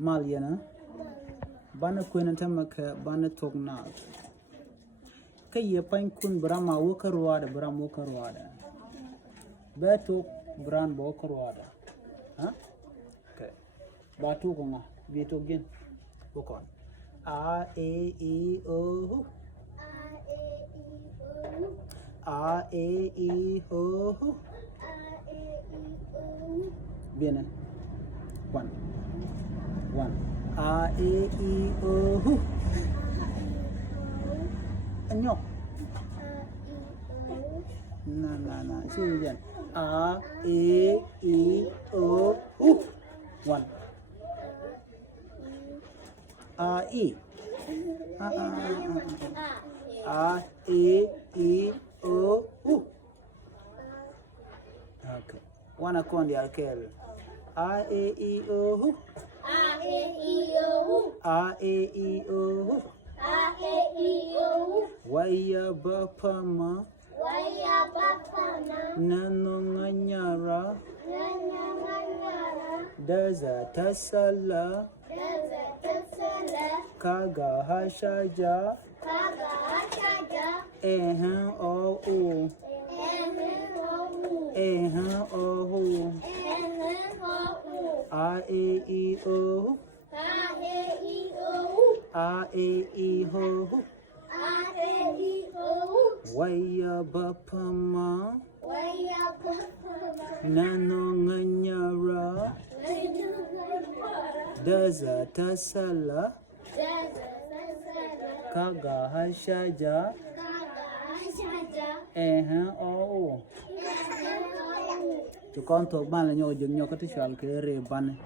Maliana. Bana Quinantamaka, Bana Thok nath. Kay pine kun Brahma Wokarwada, Bram Wokarwada. Beto Bran Bokarwada. Huh? Okay. Batu Gonga, Vito again. Book on. A E O. A E O. Bien. One. A E O. Anyok. Na. See again. A E O. One. A E. A E O. Okay. One account the alkel. A E O. A E O. Waya bapama. Nano nganyara. Daza tasala. Kaga hashaja. O. O. A E O. A E O. Waya bapama. Nano nganyara. Daza tasala. Kaga hashaja. O. Cho con thuộc ban là nhồi dừng nhau có thể chọn cái rề ban này.